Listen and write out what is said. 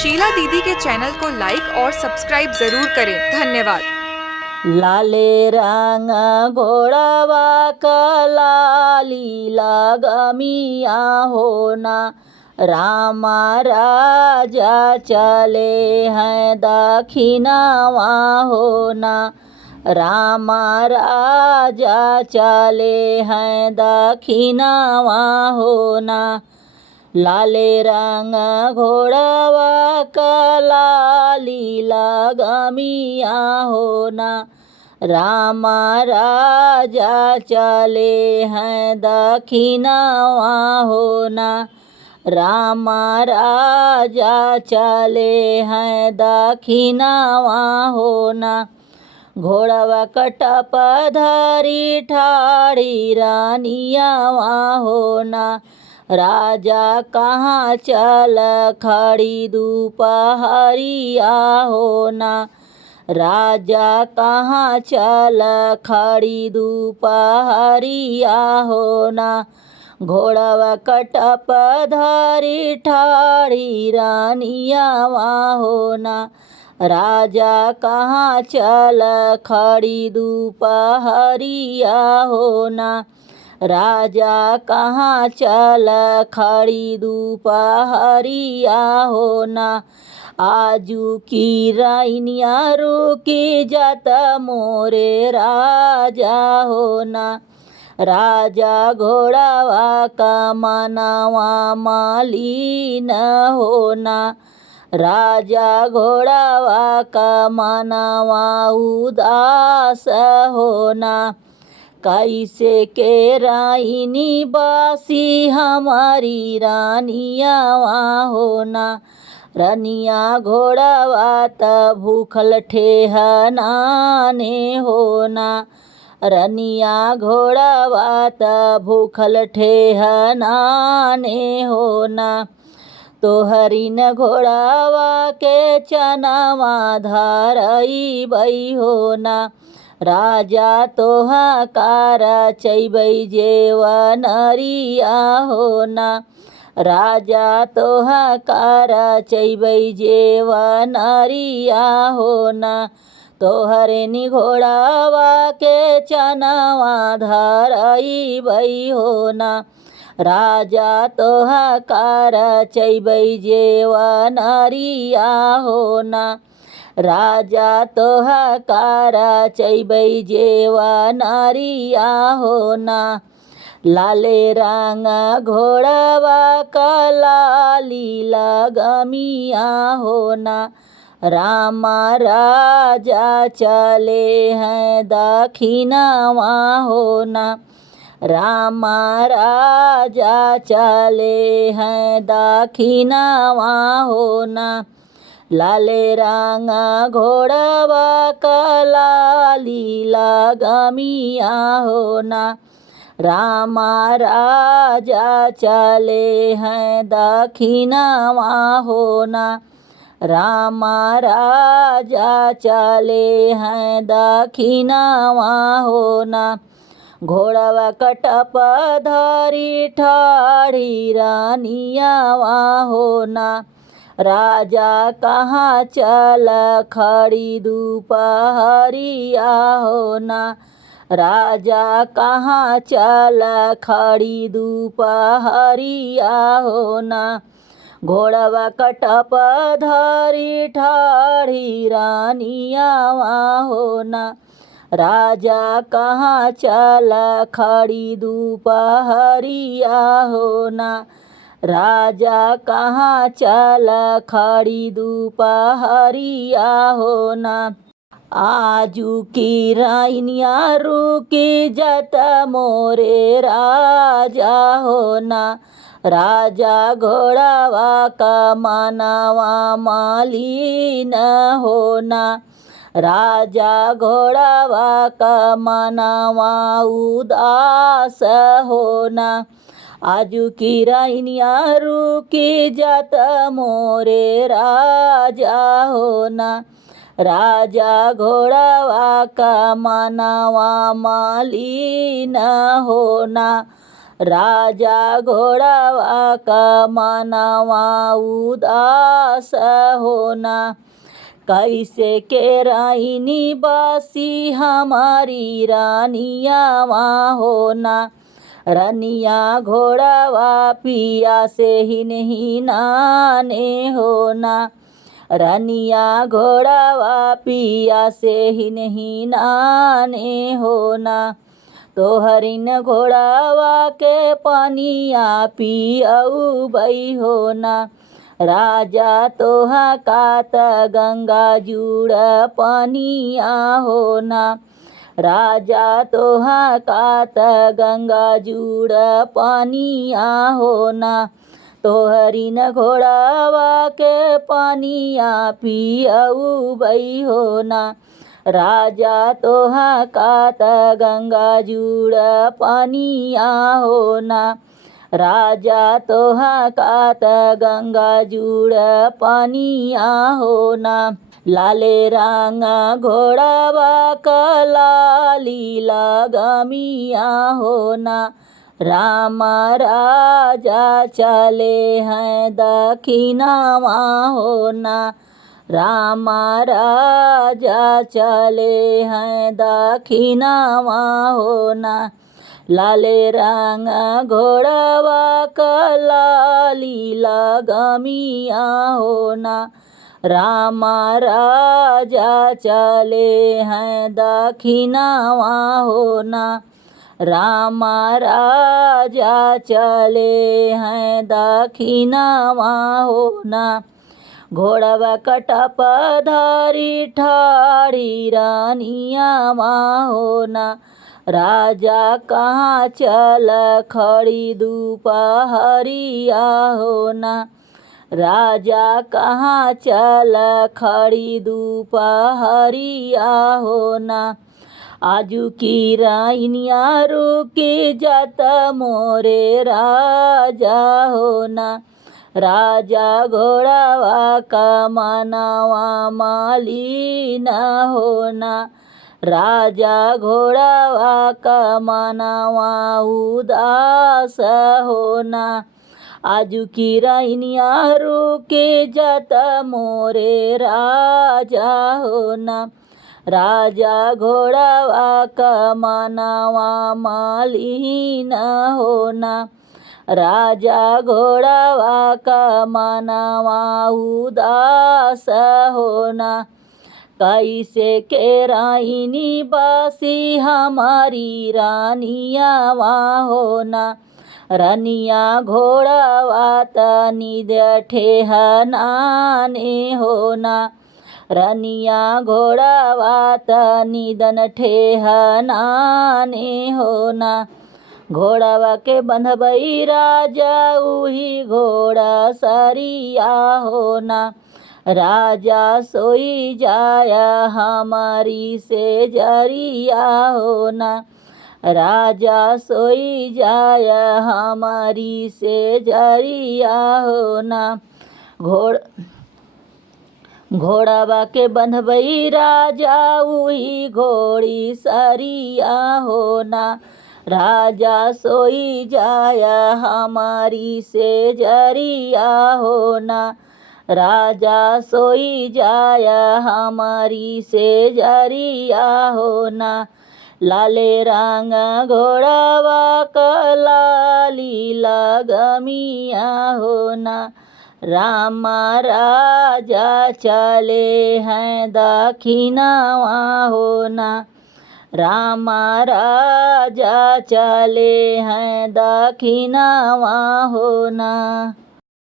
शीला दीदी के चैनल को लाइक और सब्सक्राइब जरूर करें। धन्यवाद। लाले रंग घोड़वा कलाली लगमिया होना, रामा राजा चले हैं दक्षिणवा होना, रामा राजा चले हैं दक्षिणवा होना। लाले रंग घोड़वा कलाली लगमिया होना, रामा राजा चले हैं दक्षिणवा होना, रामा राजा चले हैं दक्षिणवा होना। घोड़वा कटप धरी ठाड़ी रानियावा होना, राजा कहाँ चल खड़ी दोपहरिया होना, राजा कहाँ चल खड़ी दोपहरिया होना। घोड़वा कटप धरी ठाड़ी रानियावा होना, राजा कहाँ चल खड़ी दोपहरिया होना, राजा कहाँ चल खड़ी दोपहरिया होना। आजू की रानिया रुकी जत मोरे राजा होना, राजा घोड़वा का मनवा मालीन होना, राजा घोड़वा का मनवा उदास होना। कैसे के रानी बासी हमारी रानियावा होना, रनिया घोड़वा त भूखल ठेहनाने होना, रनिया घोड़वा त भूखल ठेहनाने होना। तोहरिन घोड़वा के चनवा धरई बई होना, राजा तोहा कार चैबै जेवनरिया होना, राजा तोहा कार चैबै जेवनरिया होना। तोहरे नि घोड़वा के चनवा धरई बई होना, राजा तोहा कार चैबै जेवनरिया होना, राजा तोहा कार चैबै जेवनरिया होना। लाले रंग घोड़वा कलाली लगमिया होना, रामा राजा चले हैं दक्षिणवा होना, रामा राजा चले हैं दक्षिणवा होना। लाले रंग घोड़वा कलाली लगमिया होना, रामा राजा चले हैं दक्षिणवा होना, रामा राजा चले हैं दक्षिणवा होना। घोड़वा कटप धरी ठाड़ी रानियावा होना, राजा कहाँ चल खड़ी दोपहरिया होना, राजा कहाँ चल खड़ी दोपहरिया होना। घोड़वा कटप धरी ठाड़ी रानियावा होना, राजा कहाँ चल खड़ी दोपहरिया होना, राजा कहाँ चल खड़ी दोपहरिया होना। आजू की रानिया रुकी जत मोरे राजा होना, राजा घोड़वा का मनवा मालीन होना, राजा घोड़वा का मनवा उदास होना। आजू की रानिया रुकी जत मोरे राजा होना, राजा घोड़वा का मनवा मालीन होना, राजा घोड़ावा का मनवा उदास होना। कैसे के राइनी बासी हमारी रानिया होना। रनिया घोड़ावा पिया से ही नहीं नाने होना। रनिया घोड़ावा पिया से ही नहीं नाने होना। तोहरिन घोड़ावा के पानिया पियऊ बई होना। राजा तोहा कात गंगा जुड़ पानिया होना। राजा तोहा कात गंगा जुड़ पानिया होना। तोहरिन घोड़ावा के पानिया पियऊ बई होना। राजा तोहा कात गंगा जुड़ पानिया होना। राजा तोहा कात गंगा जुड़ पानिया होना। लाले रंगा घोड़ावा का लाली लगामिया होना। राम राजा चले हैं दक्षिणावा होना। राम राजा चले हैं दक्षिणावा होना। लाले रंग घोड़ावा का लाली लगामिया होना। राम राजा चले हैं दक्षिणावा होना। राम राजा चले हैं दक्षिणावा होना। घोड़वा कटप धारी ठाड़ी रानिया होना। राजा कहाँ चल खड़ी दोपहरिया होना। राजा कहाँ चल खड़ी दोपहरिया होना। आजू की रानिया रुकी जात मोरे राजा होना। राजा घोड़ावा का मनवा मालिन होना। राजा घोड़ावा का मनवा उदास होना। आजू की रानिया रुके जत मोरे राजा होना। राजा घोड़ावा का मनवा मालिन होना। राजा घोड़ावा का मनवा उदास होना। कैसे के राइनी बासी हमारी रानिया होना। रनिया घोड़ावा तनी ठेहनाने होना। रनिया घोड़ावा तनी दन ठेहनाने होना। घोड़ावा के बंधबई राजा उही घोड़ा सरिया होना। राजा सोई जाया हमारी से जरिया होना। राजा सोई जाया हमारी से जरिया होना। घोड़ावा के बंधबई राजा उही घोड़ी सरिया होना। राजा सोई जाया हमारी से जरिया होना। राजा सोई जाया हमारी से जरिया होना। लाले रंग घोड़ावा का लाली लगामिया होना। राम राजा चले हैं दक्षिणावा होना। राम राजा चले हैं दक्षिणावा होना।